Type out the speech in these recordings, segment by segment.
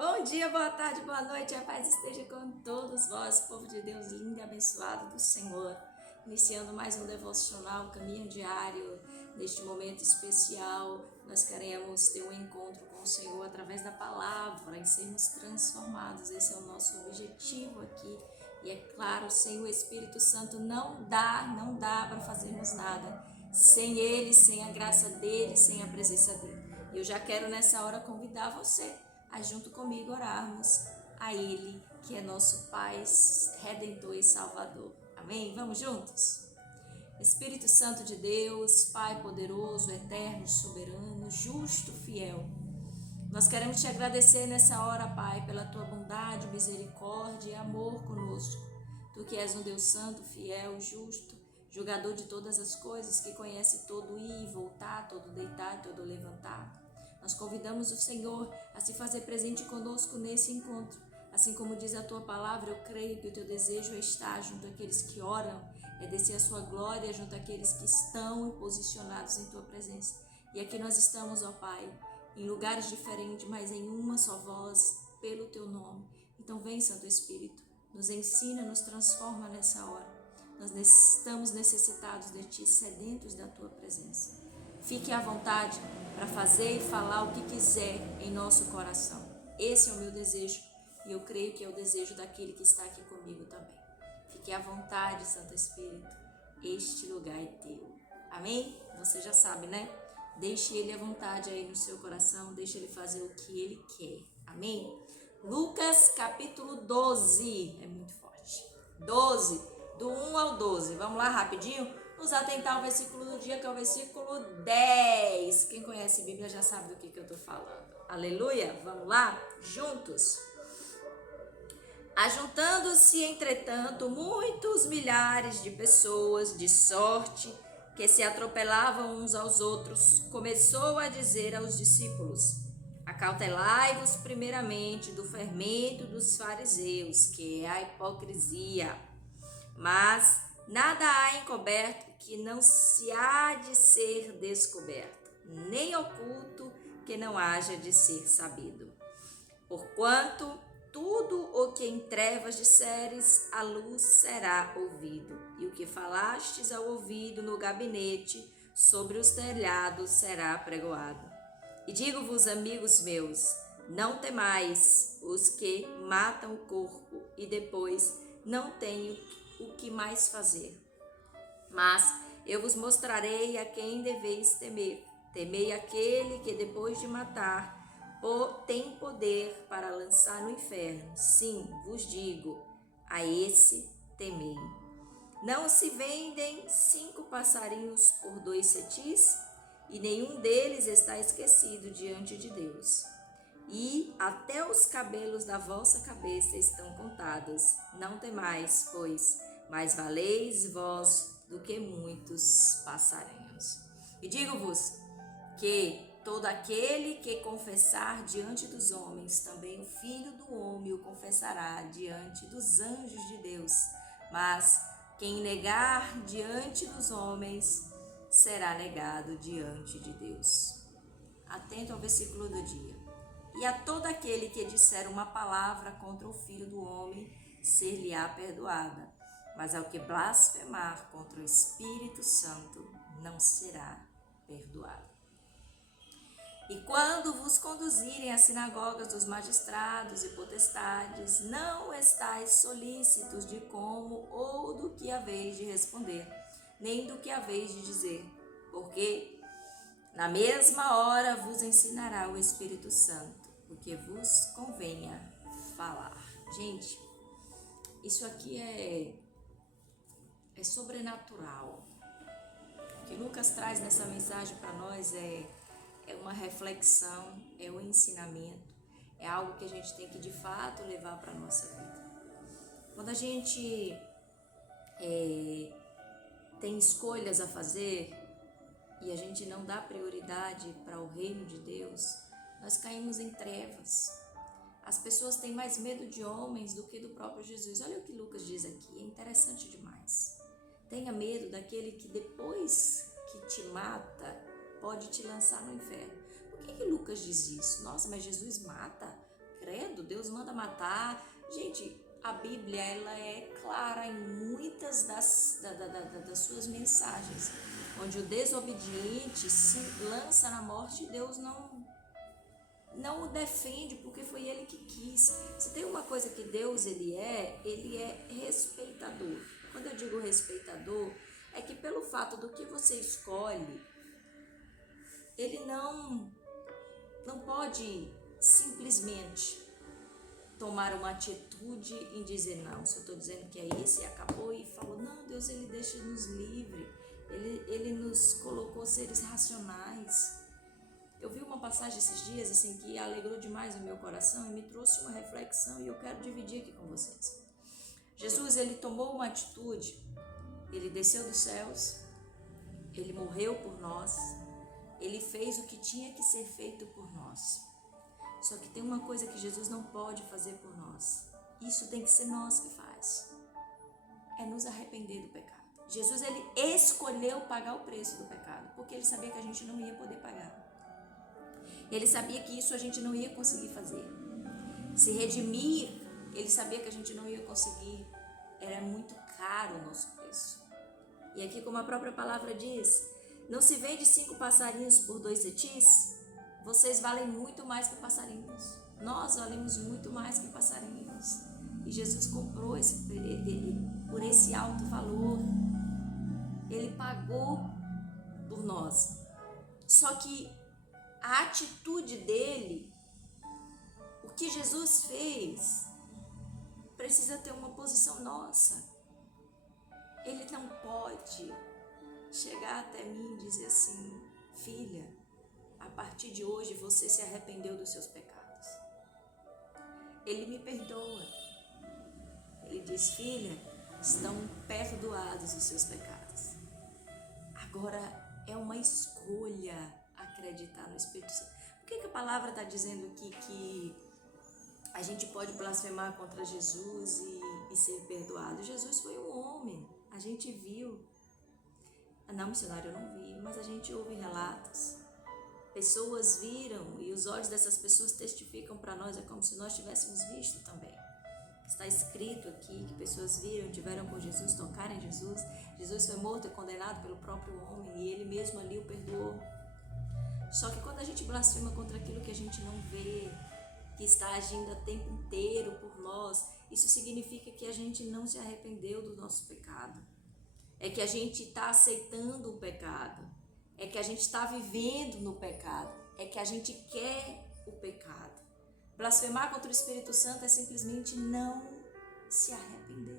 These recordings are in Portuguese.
Bom dia, boa tarde, boa noite, a paz esteja com todos vós, povo de Deus lindo e abençoado do Senhor. Iniciando mais um devocional, caminho diário, neste momento especial, nós queremos ter um encontro com o Senhor através da palavra e sermos transformados. Esse é o nosso objetivo aqui. E é claro, sem o Espírito Santo não dá para fazermos nada. Sem Ele, sem a graça dEle, sem a presença dEle. E eu já quero nessa hora convidar você a junto comigo orarmos a Ele, que é nosso Pai, Redentor e Salvador. Amém? Vamos juntos? Espírito Santo de Deus, Pai poderoso, eterno, soberano, justo, fiel. Nós queremos te agradecer nessa hora, Pai, pela tua bondade, misericórdia e amor conosco. Tu que és um Deus santo, fiel, justo, julgador de todas as coisas, que conhece todo ir e voltar, todo deitar e todo levantar. Nós convidamos o Senhor a se fazer presente conosco nesse encontro. Assim como diz a tua palavra, eu creio que o teu desejo é estar junto àqueles que oram, é descer a sua glória junto àqueles que estão posicionados em tua presença. E aqui nós estamos, ó Pai, em lugares diferentes, mas em uma só voz, pelo teu nome. Então vem, Santo Espírito, nos ensina, nos transforma nessa hora. Nós estamos necessitados de ti, sedentos da tua presença. Fique à vontade para fazer e falar o que quiser em nosso coração. Esse é o meu desejo e eu creio que é o desejo daquele que está aqui comigo também. Fique à vontade, Santo Espírito, este lugar é teu. Amém? Você já sabe, né? Deixe ele à vontade aí no seu coração, deixe ele fazer o que ele quer. Amém? Lucas capítulo 12, é muito forte. 12, do 1 ao 12. Vamos lá rapidinho? Nos atentar ao versículo do dia, que é o versículo 10. Quem conhece a Bíblia já sabe do que eu estou falando. Aleluia? Vamos lá? Juntos? Ajuntando-se, entretanto, muitos milhares de pessoas, de sorte que se atropelavam uns aos outros, começou a dizer aos discípulos: acautelai-vos primeiramente do fermento dos fariseus, que é a hipocrisia. Mas nada há encoberto que não se há de ser descoberto, nem oculto que não haja de ser sabido. Porquanto tudo o que em trevas disseres, à luz será ouvido, e o que falastes ao ouvido no gabinete, sobre os telhados será pregoado. E digo-vos, amigos meus, não temais os que matam o corpo e depois não têm o que mais fazer. Mas eu vos mostrarei a quem deveis temer. Temei aquele que depois de matar tem poder para lançar no inferno. Sim, vos digo, a esse temei. Não se vendem 5 passarinhos por 2 cetis? E nenhum deles está esquecido diante de Deus. E até os cabelos da vossa cabeça estão contados. Não temais, pois, mais valeis vós do que muitos passarinhos. E digo-vos que todo aquele que confessar diante dos homens, também o Filho do Homem o confessará diante dos anjos de Deus. Mas quem negar diante dos homens, será negado diante de Deus. Atento ao versículo do dia. E a todo aquele que disser uma palavra contra o Filho do Homem, ser-lhe-á perdoada. Mas ao que blasfemar contra o Espírito Santo, não será perdoado. E quando vos conduzirem às sinagogas dos magistrados e potestades, não estais solícitos de como ou do que haveis de responder, nem do que haveis de dizer, porque na mesma hora vos ensinará o Espírito Santo, o que vos convenha falar. Gente, isso aqui é sobrenatural. O que Lucas traz nessa mensagem para nós é uma reflexão, é um ensinamento, é algo que a gente tem que de fato levar para a nossa vida. Quando a gente tem escolhas a fazer e a gente não dá prioridade para o reino de Deus, nós caímos em trevas. As pessoas têm mais medo de homens do que do próprio Jesus. Olha o que Lucas diz aqui, é interessante demais. Tenha medo daquele que depois que te mata, pode te lançar no inferno. Por que Lucas diz isso? Nossa, mas Jesus mata? Credo, Deus manda matar. Gente, a Bíblia, ela é clara em muitas das suas mensagens, onde o desobediente se lança na morte e Deus não o defende, porque foi ele que quis. Se tem uma coisa que Deus ele é respeitador. Quando eu digo respeitador, é que pelo fato do que você escolhe, ele não pode simplesmente tomar uma atitude em dizer não, se eu estou dizendo que é isso e acabou e falou, não, Deus ele deixa-nos livre, ele nos colocou seres racionais. Eu vi uma passagem esses dias assim que alegrou demais o meu coração e me trouxe uma reflexão e eu quero dividir aqui com vocês. Jesus ele tomou uma atitude, ele desceu dos céus, ele morreu por nós, ele fez o que tinha que ser feito por nós. Só que tem uma coisa que Jesus não pode fazer por nós. Isso tem que ser nós que faz. É nos arrepender do pecado. Jesus ele escolheu pagar o preço do pecado, porque ele sabia que a gente não ia poder pagar. Ele sabia que isso a gente não ia conseguir fazer. Se redimir, ele sabia que a gente não ia conseguir. Era muito caro o nosso preço. E aqui, como a própria palavra diz, não se vende 5 passarinhos por 2 cetis? Vocês valem muito mais que passarinhos. Nós valemos muito mais que passarinhos. E Jesus comprou por esse alto valor. Ele pagou por nós. Só que a atitude dele, o que Jesus fez, precisa ter uma posição nossa. Ele não pode chegar até mim e dizer assim, filha, a partir de hoje você se arrependeu dos seus pecados. Ele me perdoa. Ele diz, filha, estão perdoados os seus pecados. Agora é uma escolha acreditar no Espírito Santo. Por que a palavra está dizendo aqui que a gente pode blasfemar contra Jesus e ser perdoado? Jesus foi um homem, a gente viu. Não, missionário, eu não vi, mas a gente ouve relatos. Pessoas viram e os olhos dessas pessoas testificam para nós, é como se nós tivéssemos visto também. Está escrito aqui que pessoas viram, tiveram com Jesus, tocaram em Jesus. Jesus foi morto e condenado pelo próprio homem e ele mesmo ali o perdoou. Só que quando a gente blasfema contra aquilo que a gente não vê, que está agindo o tempo inteiro por nós, isso significa que a gente não se arrependeu do nosso pecado. É que a gente está aceitando o pecado. É que a gente está vivendo no pecado. É que a gente quer o pecado. Blasfemar contra o Espírito Santo é simplesmente não se arrepender.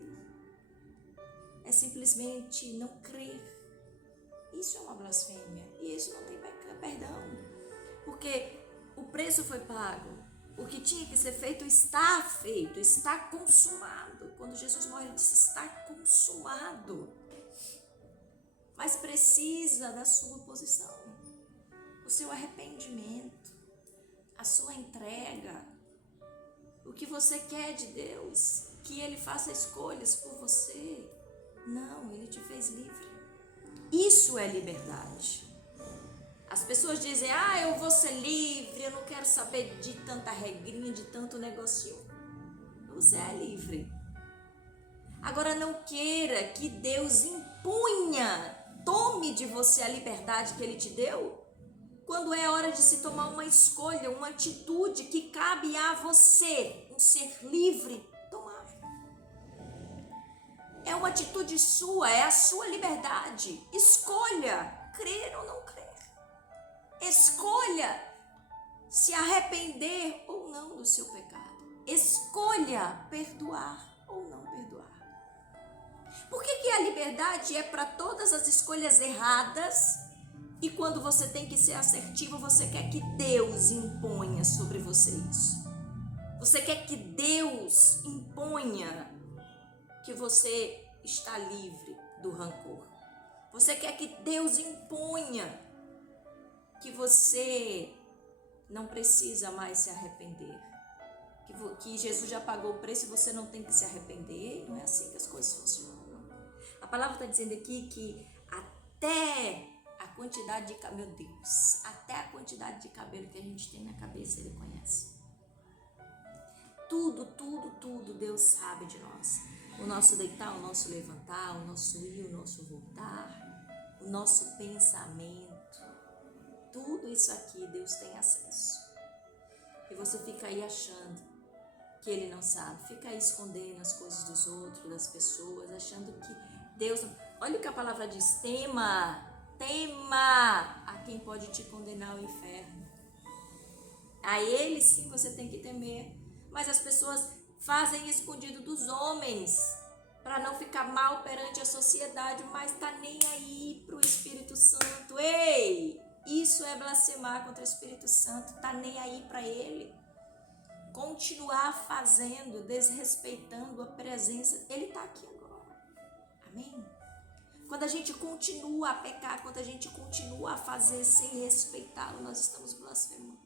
É simplesmente não crer. Isso é uma blasfêmia. E isso não tem perdão. Porque o preço foi pago. O que tinha que ser feito, está consumado. Quando Jesus morre, ele disse, está consumado. Mas precisa da sua posição, o seu arrependimento, a sua entrega, o que você quer de Deus, que Ele faça escolhas por você. Não, Ele te fez livre. Isso é liberdade. As pessoas dizem, eu vou ser livre, eu não quero saber de tanta regrinha, de tanto negocinho. Você é livre. Agora não queira que Deus tome de você a liberdade que Ele te deu, quando é hora de se tomar uma escolha, uma atitude que cabe a você, um ser livre, tomar. É uma atitude sua, é a sua liberdade. Escolha crer ou não crer. Escolha se arrepender ou não do seu pecado. Escolha perdoar ou não perdoar. Por que a liberdade é para todas as escolhas erradas e quando você tem que ser assertivo, você quer que Deus imponha sobre você isso? Você quer que Deus imponha que você está livre do rancor? Você quer que Deus imponha que você não precisa mais se arrepender? Que Jesus já pagou o preço e você não tem que se arrepender? Não é assim que as coisas funcionam. A palavra está dizendo aqui que até a quantidade de cabelo, meu Deus, até a quantidade de cabelo que a gente tem na cabeça, Ele conhece. tudo Deus sabe de nós. O nosso deitar, o nosso levantar, o nosso ir, o nosso voltar, o nosso pensamento. Tudo isso aqui Deus tem acesso. E você fica aí achando que Ele não sabe. Fica aí escondendo as coisas dos outros, das pessoas, achando que Deus não... Olha o que a palavra diz: tema a quem pode te condenar ao inferno. A Ele sim você tem que temer. Mas as pessoas fazem escondido dos homens para não ficar mal perante a sociedade, mas tá nem aí pro Espírito Santo. Ei, isso é blasfemar contra o Espírito Santo. Tá nem aí para Ele. Continuar fazendo, desrespeitando a presença. Ele tá aqui agora. Amém? Quando a gente continua a pecar, quando a gente continua a fazer sem respeitá-lo, nós estamos blasfemando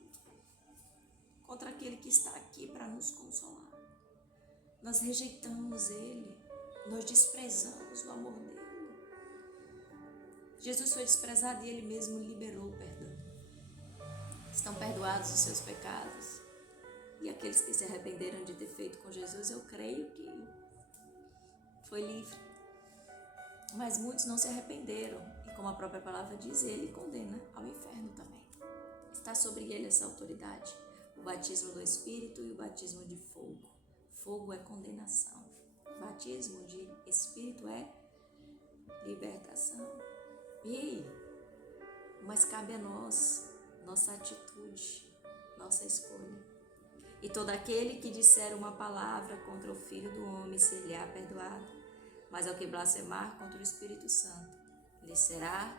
contra aquele que está aqui para nos consolar. Nós rejeitamos Ele, nós desprezamos o amor dEle. Jesus foi desprezado e Ele mesmo liberou o perdão. Estão perdoados os seus pecados. E aqueles que se arrependeram de ter feito com Jesus, eu creio que foi livre. Mas muitos não se arrependeram. E como a própria palavra diz, Ele condena ao inferno também. Está sobre Ele essa autoridade. O batismo do Espírito e o batismo de fogo. Fogo é condenação. O batismo de Espírito é libertação. Mas cabe a nós, nossa atitude, nossa escolha. E todo aquele que disser uma palavra contra o Filho do Homem ser-lhe-á perdoado, mas ao que blasfemar contra o Espírito Santo, lhe será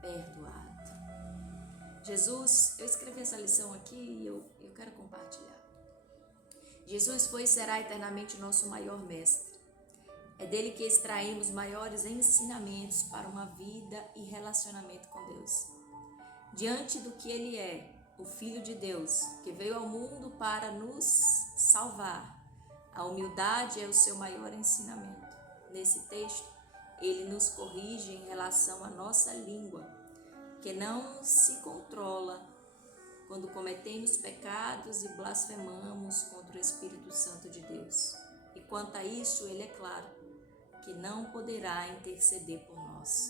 perdoado. Jesus, eu escrevi essa lição aqui e eu quero compartilhar. Jesus foi e será eternamente nosso maior mestre. É dele que extraímos maiores ensinamentos para uma vida e relacionamento com Deus. Diante do que Ele é, o Filho de Deus, que veio ao mundo para nos salvar, a humildade é o seu maior ensinamento. Nesse texto, ele nos corrige em relação à nossa língua, que não se controla quando cometemos pecados e blasfemamos contra o Espírito Santo de Deus. E quanto a isso, ele é claro que não poderá interceder por nós.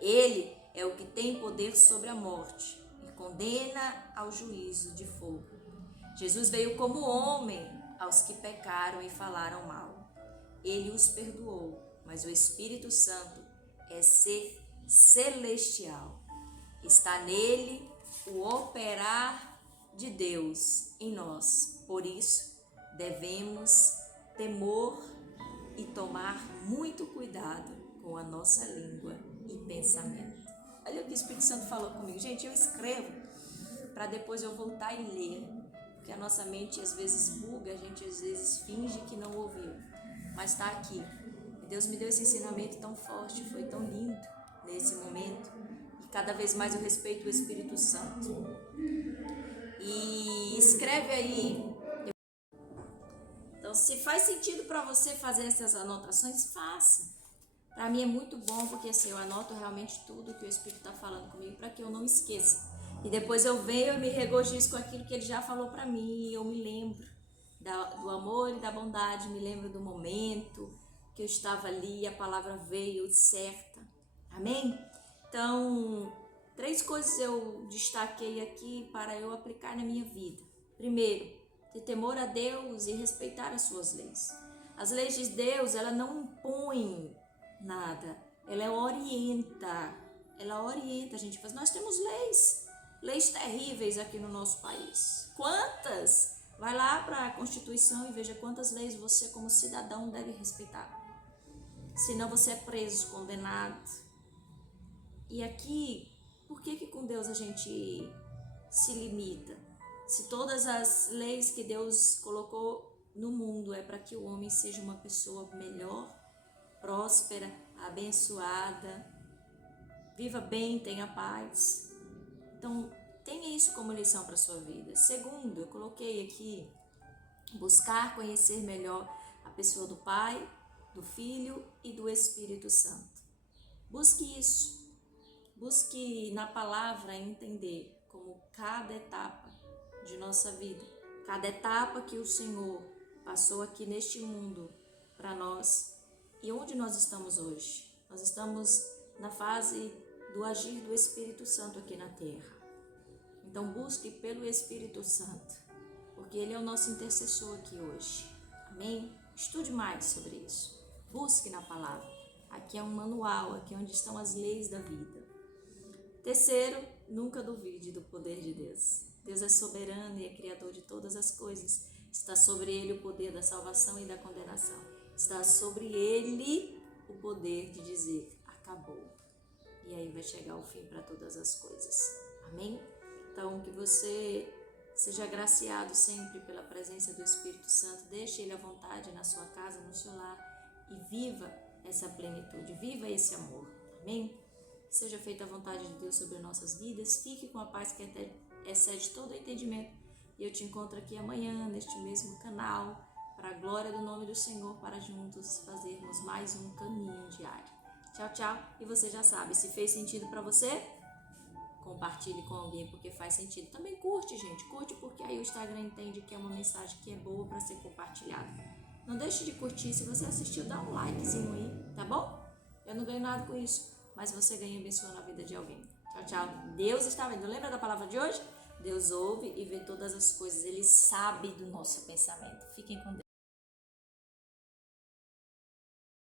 Ele é o que tem poder sobre a morte e condena ao juízo de fogo. Jesus veio como homem aos que pecaram e falaram mal. Ele os perdoou, mas o Espírito Santo é ser celestial. Está nele o operar de Deus em nós. Por isso, devemos temor e tomar muito cuidado com a nossa língua e pensamento. Olha o que o Espírito Santo falou comigo. Gente, eu escrevo para depois eu voltar e ler, porque a nossa mente às vezes buga, a gente às vezes finge que não ouviu, mas está aqui. E Deus me deu esse ensinamento tão forte, foi tão lindo nesse momento, e cada vez mais eu respeito o Espírito Santo. E escreve aí. Então, se faz sentido para você fazer essas anotações, faça. Para mim é muito bom, porque assim, eu anoto realmente tudo que o Espírito está falando comigo, para que eu não esqueça. E depois eu venho e me regozijo com aquilo que ele já falou para mim, e eu me lembro do amor e da bondade, me lembro do momento que eu estava ali, a palavra veio certa. Amém? Então, 3 coisas eu destaquei aqui para eu aplicar na minha vida. Primeiro, ter temor a Deus e respeitar as suas leis. As leis de Deus, ela não impõe nada, ela orienta, gente. Mas nós temos leis terríveis aqui no nosso país. Quantas? Vai lá para a Constituição e veja quantas leis você como cidadão deve respeitar. Senão você é preso, condenado. E aqui, por que com Deus a gente se limita? Se todas as leis que Deus colocou no mundo é para que o homem seja uma pessoa melhor, próspera, abençoada, viva bem, tenha paz. Então, tenha isso como lição para a sua vida. Segundo, eu coloquei aqui, buscar conhecer melhor a pessoa do Pai, do Filho e do Espírito Santo. Busque isso. Busque na palavra entender como cada etapa de nossa vida, cada etapa que o Senhor passou aqui neste mundo para nós e onde nós estamos hoje. Nós estamos na fase do agir do Espírito Santo aqui na terra. Então busque pelo Espírito Santo, porque Ele é o nosso intercessor aqui hoje. Amém? Estude mais sobre isso. Busque na palavra. Aqui é um manual, aqui é onde estão as leis da vida. Terceiro, nunca duvide do poder de Deus. Deus é soberano e é criador de todas as coisas. Está sobre Ele o poder da salvação e da condenação. Está sobre Ele o poder de dizer, acabou. E aí vai chegar o fim para todas as coisas. Amém? Então, que você seja agraciado sempre pela presença do Espírito Santo. Deixe Ele à vontade na sua casa, no seu lar. E viva essa plenitude, viva esse amor. Amém? Seja feita a vontade de Deus sobre nossas vidas. Fique com a paz que até excede todo o entendimento. E eu te encontro aqui amanhã, neste mesmo canal, para a glória do nome do Senhor, para juntos fazermos mais um caminho diário. Tchau, tchau. E você já sabe, se fez sentido para você, compartilhe com alguém porque faz sentido. Também curte, gente. Curte porque aí o Instagram entende que é uma mensagem que é boa para ser compartilhada. Não deixe de curtir. Se você assistiu, dá um likezinho aí, tá bom? Eu não ganho nada com isso, mas você ganha abençoando a vida de alguém. Tchau, tchau. Deus está vendo. Lembra da palavra de hoje? Deus ouve e vê todas as coisas. Ele sabe do nosso pensamento. Fiquem com Deus.